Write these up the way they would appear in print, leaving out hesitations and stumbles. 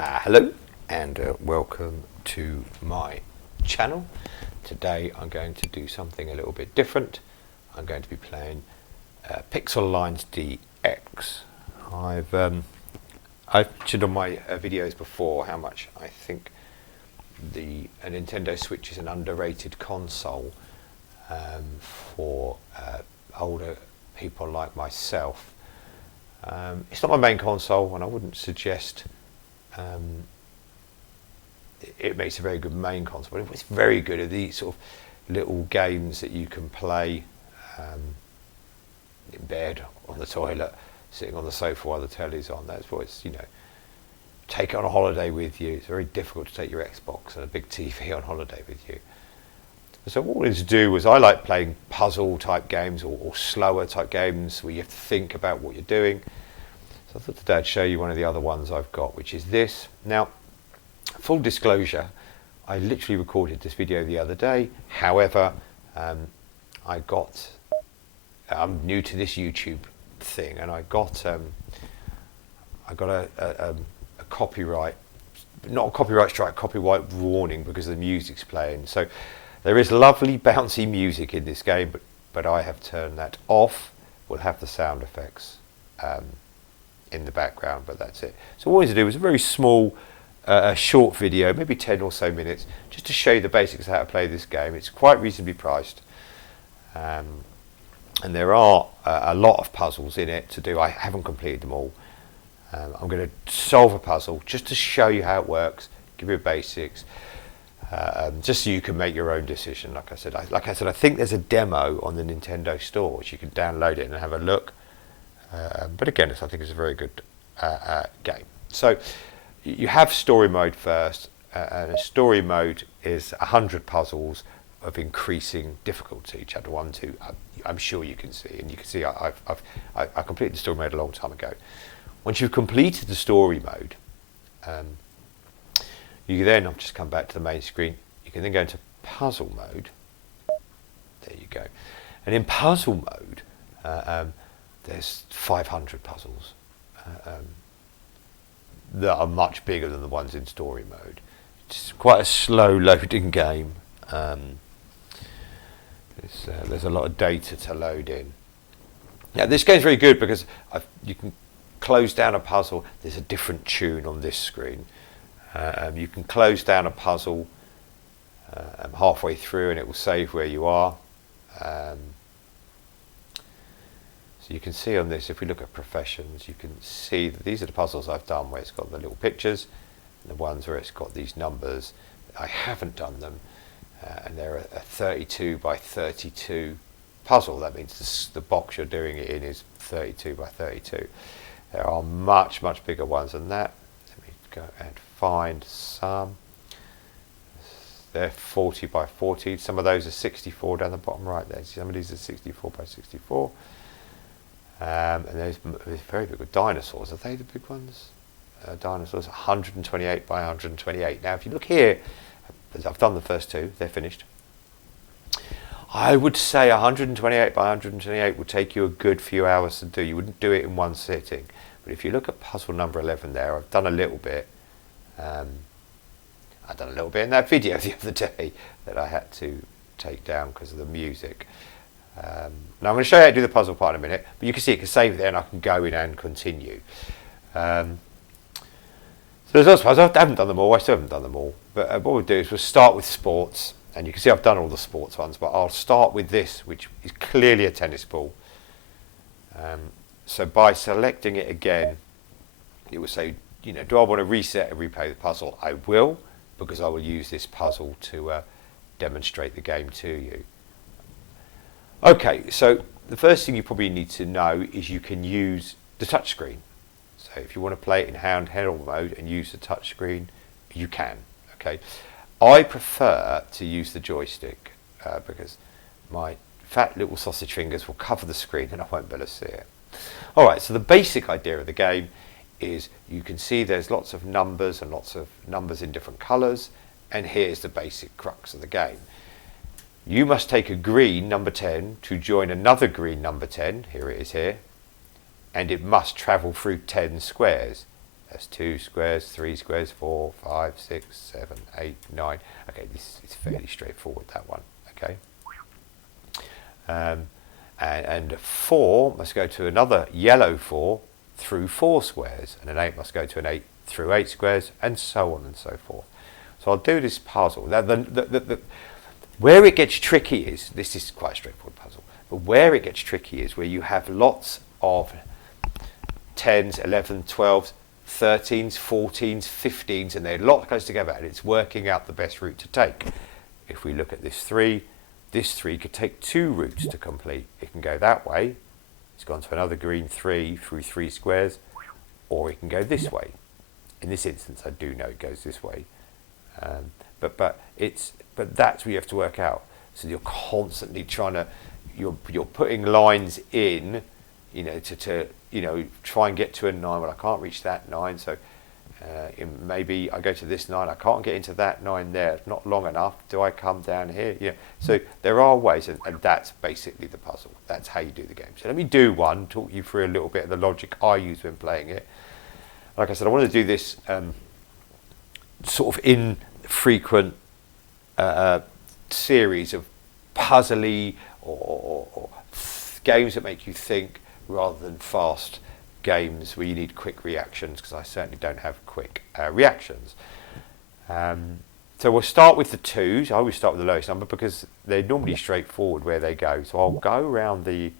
Hello and welcome to my channel. Today I'm going to do something a little bit different. I'm going to be playing Pixel Lines DX. I've mentioned on my videos before how much I think a Nintendo Switch is an underrated console for older people like myself. It's not my main console, and I wouldn't suggest it makes a very good main console, but it's very good at these sort of little games that you can play in bed, on the toilet, sitting on the sofa while the telly's on. That's what it's, take it on a holiday with you. It's very difficult to take your Xbox and a big TV on holiday with you. So what I wanted to do was, I like playing puzzle type games or slower type games where you have to think about what you're doing. So I thought today I'd show you one of the other ones I've got, which is this. Now, full disclosure, I literally recorded this video the other day. However, I'm new to this YouTube thing, and I got a copyright, not a copyright strike, copyright warning because the music's playing. So there is lovely bouncy music in this game, but I have turned that off. We'll have the sound effects in the background, but that's it. So what I wanted to do was a very small, short video, maybe 10 or so minutes, just to show you the basics of how to play this game. It's quite reasonably priced, and there are a lot of puzzles in it to do. I haven't completed them all. I'm going to solve a puzzle just to show you how it works, give you the basics, just so you can make your own decision. Like I said, I think there's a demo on the Nintendo Store, which you can download it and have a look. But again, I think it's a very good game. So you have story mode first, and a story mode is 100 puzzles of increasing difficulty, chapter 1, 2. I'm sure you can see, and you can see I completed the story mode a long time ago. Once you've completed the story mode, you then, I'll just come back to the main screen, you can then go into puzzle mode. There you go. And in puzzle mode, there's 500 puzzles that are much bigger than the ones in story mode. It's quite a slow loading game. There's a lot of data to load in. Now this game's very good because you can close down a puzzle. There's a different tune on this screen. You can close down a puzzle halfway through and it will save where you are. So you can see on this, if we look at professions, you can see that these are the puzzles I've done where it's got the little pictures, and the ones where it's got these numbers. I haven't done them, and they're a 32 by 32 puzzle. That means the box you're doing it in is 32 by 32. There are much, much bigger ones than that. Let me go and find some. They're 40 by 40. Some of those are 64 down the bottom right there. Some of these are 64 by 64. And there's very big with dinosaurs. Are they the big ones? Dinosaurs, 128 by 128. Now, if you look here, I've done the first two. They're finished. I would say 128 by 128 would take you a good few hours to do. You wouldn't do it in one sitting. But if you look at puzzle number 11 there, I've done a little bit. I've done a little bit in that video the other day that I had to take down because of the music. Now I'm going to show you how to do the puzzle part in a minute, but you can see it can save there and I can go in and continue. So there's lots of puzzles. I haven't done them all, I still haven't done them all, but what we'll do is we'll start with sports, and you can see I've done all the sports ones, but I'll start with this, which is clearly a tennis ball. So by selecting it again, it will say, do I want to reset and replay the puzzle? I will, because I will use this puzzle to demonstrate the game to you. Okay, so the first thing you probably need to know is you can use the touchscreen. So if you want to play it in handheld mode and use the touchscreen, you can. Okay, I prefer to use the joystick because my fat little sausage fingers will cover the screen and I won't be able to see it. All right, so the basic idea of the game is you can see there's lots of numbers and lots of numbers in different colours, and here's the basic crux of the game. You must take a green number 10 to join another green number 10, here it is here, and it must travel through 10 squares. That's 2 squares, 3 squares, 4, 5, 6, 7, 8, 9. Okay, this is fairly straightforward, that one. Okay. And 4 must go to another yellow 4 through 4 squares, and an 8 must go to an 8 through 8 squares, and so on and so forth. So I'll do this puzzle. Now, where it gets tricky is, this is quite a straightforward puzzle, but where it gets tricky is where you have lots of 10s, 11s, 12s, 13s, 14s, 15s, and they're a lot close together, and it's working out the best route to take. If we look at this 3 could take 2 routes to complete. It can go that way, it's gone to another green 3 through 3 squares, or it can go this way. In this instance, I do know it goes this way, but that's what you have to work out. So you're constantly trying to, you're putting lines in, to try and get to a 9. Well, I can't reach that 9, so maybe I go to this 9. I can't get into that 9 there. It's not long enough. Do I come down here? Yeah. So there are ways, and that's basically the puzzle. That's how you do the game. So let me do one, talk you through a little bit of the logic I use when playing it. Like I said, I want to do this sort of infrequent series of puzzly or games that make you think, rather than fast games where you need quick reactions, because I certainly don't have quick reactions. So we'll start with the 2s. I always start with the lowest number because they're normally straightforward where they go. So I'll go around the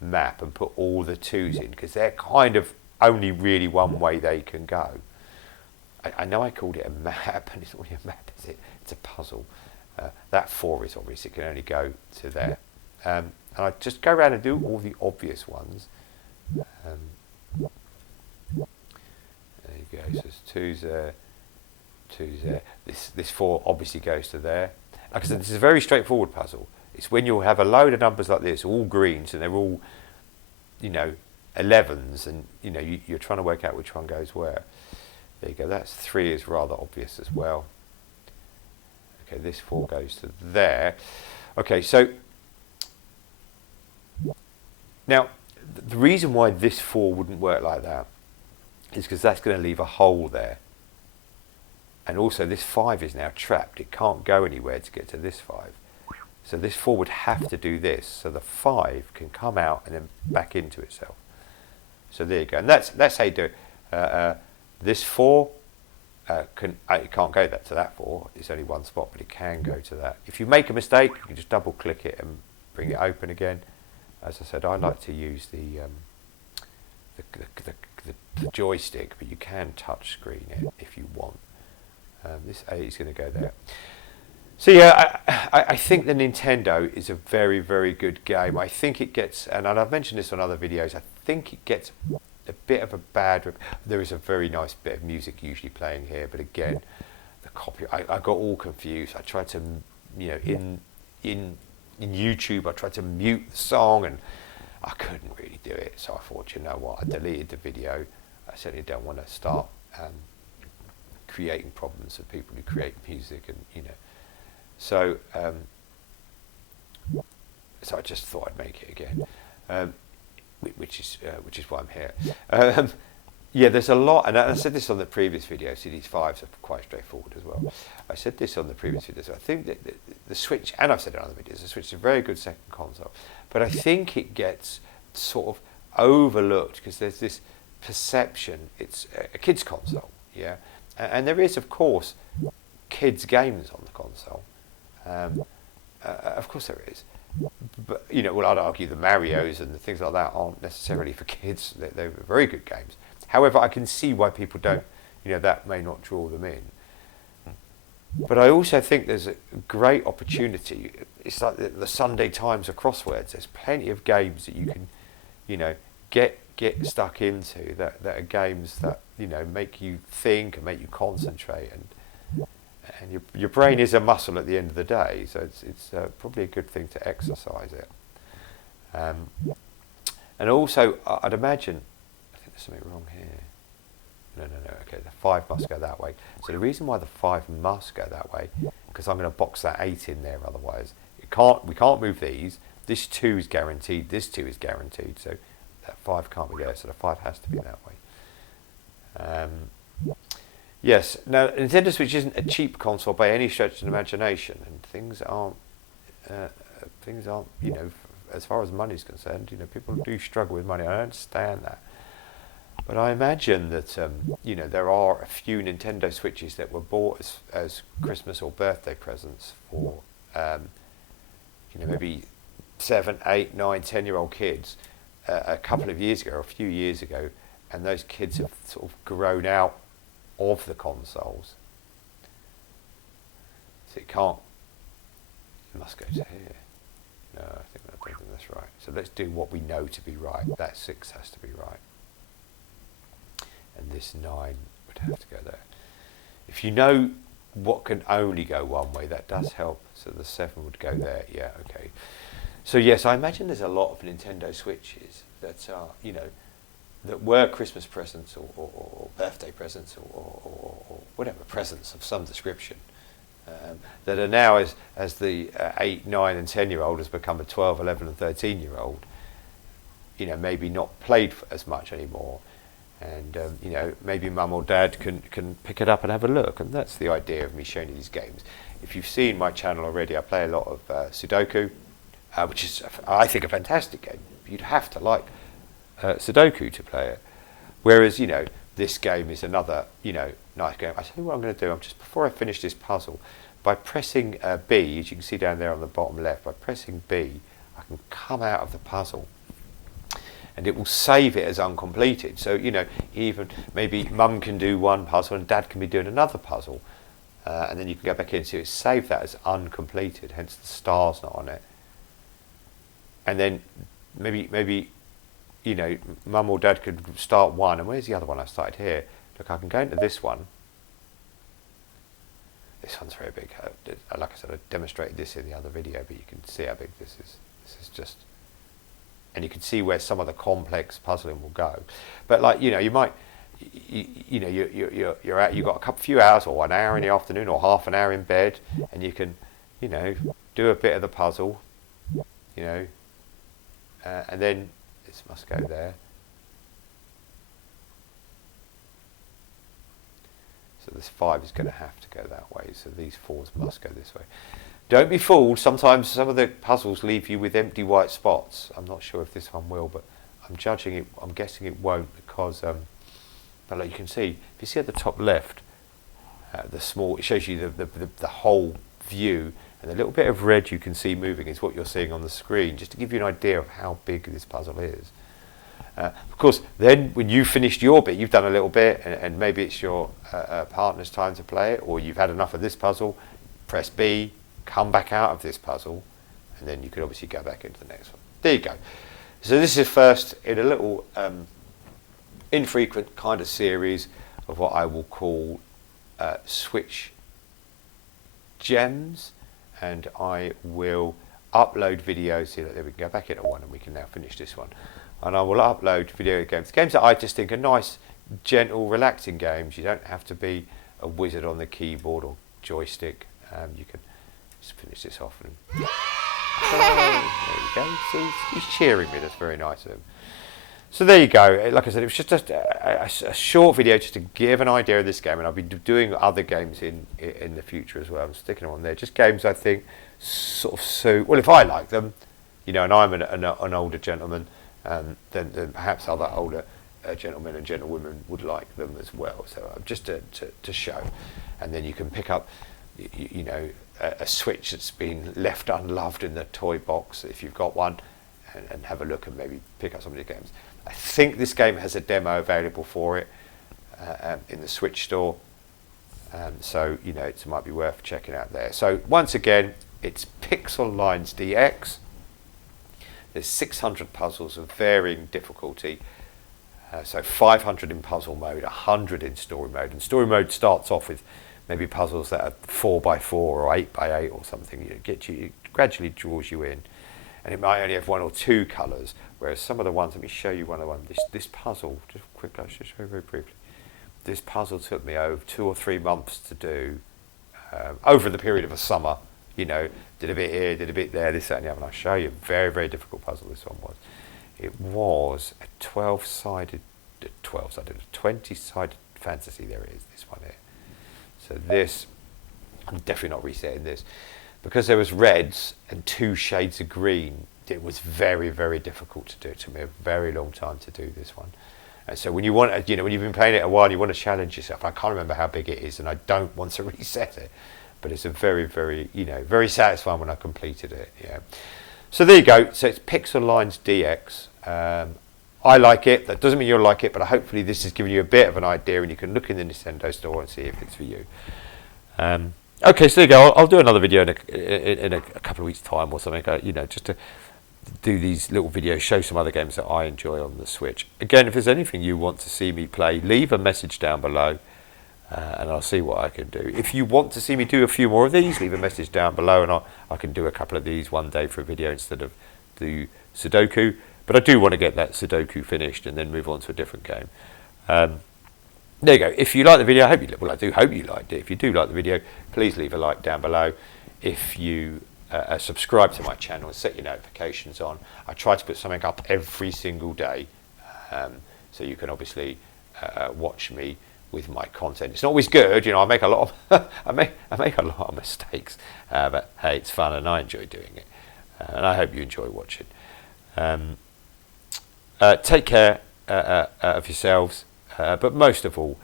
map and put all the 2s in, because they're kind of only really one way they can go. I know I called it a map, and it's not really a map, is it? It's a puzzle. That 4 is obvious, it can only go to there. And I just go around and do all the obvious ones. There you go, so there's 2's there, 2's there. This 4 obviously goes to there. Like I said, this is a very straightforward puzzle. It's when you'll have a load of numbers like this, all greens, and they're all, 11s, and you're trying to work out which one goes where. There you go, that's 3 is rather obvious as well. Okay, this 4 goes to there. Okay, so now the reason why this 4 wouldn't work like that is because that's going to leave a hole there. And also this 5 is now trapped. It can't go anywhere to get to this 5. So this 4 would have to do this, so the 5 can come out and then back into itself. So there you go, and that's how you do it. This 4 it can't go to that 4. It's only one spot, but it can go to that. If you make a mistake, you can just double click it and bring it open again. As I said, I like to use the joystick, but you can touch screen it if you want. This 8 is going to go there. So yeah, I think the Nintendo is a very, very good game. I think it gets, and I've mentioned this on other videos, I think it gets a bit of a bad. There is a very nice bit of music usually playing here, but again, the copy. I got all confused. I tried to, in YouTube, I tried to mute the song, and I couldn't really do it. So I thought, you know what? I deleted the video. I certainly don't want to start creating problems for people who create music, and So, so I just thought I'd make it again, which is why I'm here. Yeah, there's a lot, and I said this on the previous video. See, these 5s are quite straightforward as well. I said this on the previous video. So I think that the Switch, and I've said it on other videos, the Switch is a very good second console, but I think it gets sort of overlooked because there's this perception it's a kids console, yeah, and there is, of course, kids games on the console. Of course there is, but well, I'd argue the Marios and the things like that aren't necessarily for kids. They're very good games. However, I can see why people don't, that may not draw them in. But I also think there's a great opportunity. It's like the Sunday Times of crosswords. There's plenty of games that you can, get stuck into that are games that make you think and make you concentrate, and your brain is a muscle at the end of the day, so it's probably a good thing to exercise it. And also, I'd imagine, I think there's something wrong here. No, okay, the 5 must go that way. So the reason why the 5 must go that way, because I'm going to box that 8 in there, otherwise we can't move these. This 2 is guaranteed, this 2 is guaranteed, so that 5 can't be there, so the 5 has to be that way. Um, yes. Now, Nintendo Switch isn't a cheap console by any stretch of the imagination, and things aren't. You know, as far as money's concerned, you know, people do struggle with money. I understand that. But I imagine that, you know, there are a few Nintendo Switches that were bought as Christmas or birthday presents for, you know, maybe 7, 8, 9, 10-year-old kids a couple of years ago, or a few years ago, and those kids have sort of grown out of the consoles. So it must go to here. No, I don't think that's right. So let's do what we know to be right. That 6 has to be right. And this 9 would have to go there. If you know what can only go one way, that does help. So the 7 would go there. Yeah, okay. So yes, I imagine there's a lot of Nintendo Switches that are, you know, that were Christmas presents or birthday presents or whatever, presents of some description, that are now, as the 8, 9 and 10-year-old has become a 12, 11 and 13-year-old, you know, maybe not played as much anymore. And, you know, maybe mum or dad can pick it up and have a look. And that's the idea of me showing you these games. If you've seen my channel already, I play a lot of Sudoku, which is, I think, a fantastic game. You'd have to like Sudoku to play it. Whereas, you know, this game is another, you know, nice game. I tell you what I'm going to do. Before I finish this puzzle, by pressing B, as you can see down there on the bottom left, by pressing B, I can come out of the puzzle. And it will save it as uncompleted. So, you know, even maybe mum can do one puzzle and dad can be doing another puzzle. And then you can go back in and see it's saved that as uncompleted, hence the star's not on it. And then maybe, you know, mum or dad could start one. And where's the other one I started here? Look, I can go into this one. This one's very big. Like I said, I demonstrated this in the other video, but you can see how big this is. This is just... And you can see where some of the complex puzzling will go. But like, you know, you might, you know, you're out, you've got few hours or an hour in the afternoon or half an hour in bed, and you can, you know, do a bit of the puzzle, you know, and then this must go there. So this 5 is going to have to go that way. So these 4s must go this way. Don't be fooled. Sometimes some of the puzzles leave you with empty white spots. I'm not sure if this one will, but I'm judging it. I'm guessing it won't because, but like you can see, if you see at the top left, the small, it shows you the whole view, and the little bit of red you can see moving is what you're seeing on the screen, just to give you an idea of how big this puzzle is. Of course, then when you've finished your bit, you've done a little bit, and maybe it's your partner's time to play it, or you've had enough of this puzzle, press B, come back out of this puzzle, and then you could obviously go back into the next one. There you go. So this is first in a little infrequent kind of series of what I will call Switch gems, and I will upload videos here. There we can go back into one, and we can now finish this one. And I will upload video games that I just think are nice, gentle, relaxing games. You don't have to be a wizard on the keyboard or joystick. You can just finish this off. And there you go. See, he's cheering me. That's very nice of him. So there you go. Like I said, it was just a short video just to give an idea of this game, and I'll be doing other games in the future as well. I'm sticking them on there. Just games I think sort of suit. Well, if I like them, you know, and I'm an older gentleman, then perhaps other older gentlemen and gentlewomen would like them as well. So just to show, and then you can pick up, you know, a Switch that's been left unloved in the toy box if you've got one, and have a look and maybe pick up some of the games. I think this game has a demo available for it in the Switch store, so you know, it might be worth checking out there. So once again, it's Pixel Lines DX. There's 600 puzzles of varying difficulty, so 500 in puzzle mode, 100 in story mode, and story mode starts off with maybe puzzles that are 4x4 or 8x8 or something. It gradually draws you in, and it might only have 1 or 2 colours, whereas some of the ones, let me show you one of the ones. This puzzle, just quickly, I'll just show you very briefly. This puzzle took me over 2 or 3 months to do, over the period of a summer. You know, did a bit here, did a bit there, this, that, and the other. And I'll show you a very, very difficult puzzle this one was. It was a 20-sided fantasy. There it is, this one here. So this, I'm definitely not resetting this. Because there was reds and 2 shades of green, it was very, very difficult to do. It took me a very long time to do this one. And so when you want, when you've been playing it a while, you want to challenge yourself. I can't remember how big it is, and I don't want to reset it. But it's a very, very, very satisfying when I completed it. Yeah. So there you go. So it's Pixel Lines DX. I like it. That doesn't mean you'll like it, but hopefully this has given you a bit of an idea, and you can look in the Nintendo store and see if it's for you. Okay, so there you go. I'll do another video in a couple of weeks' time or something. Just to do these little videos, show some other games that I enjoy on the Switch. Again, if there's anything you want to see me play, leave a message down below, and I'll see what I can do. If you want to see me do a few more of these, leave a message down below, and I can do a couple of these one day for a video instead of the Sudoku. But I do want to get that Sudoku finished and then move on to a different game. There you go. If you like the video, I do hope you liked it. If you do like the video, please leave a like down below. If you subscribe to my channel and set your notifications on, I try to put something up every single day, so you can obviously watch me with my content. It's not always good, I make a lot of I make a lot of mistakes, but hey, it's fun and I enjoy doing it, and I hope you enjoy watching. Take care of yourselves. But most of all,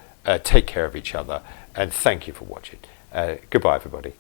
take care of each other, and thank you for watching. Goodbye, everybody.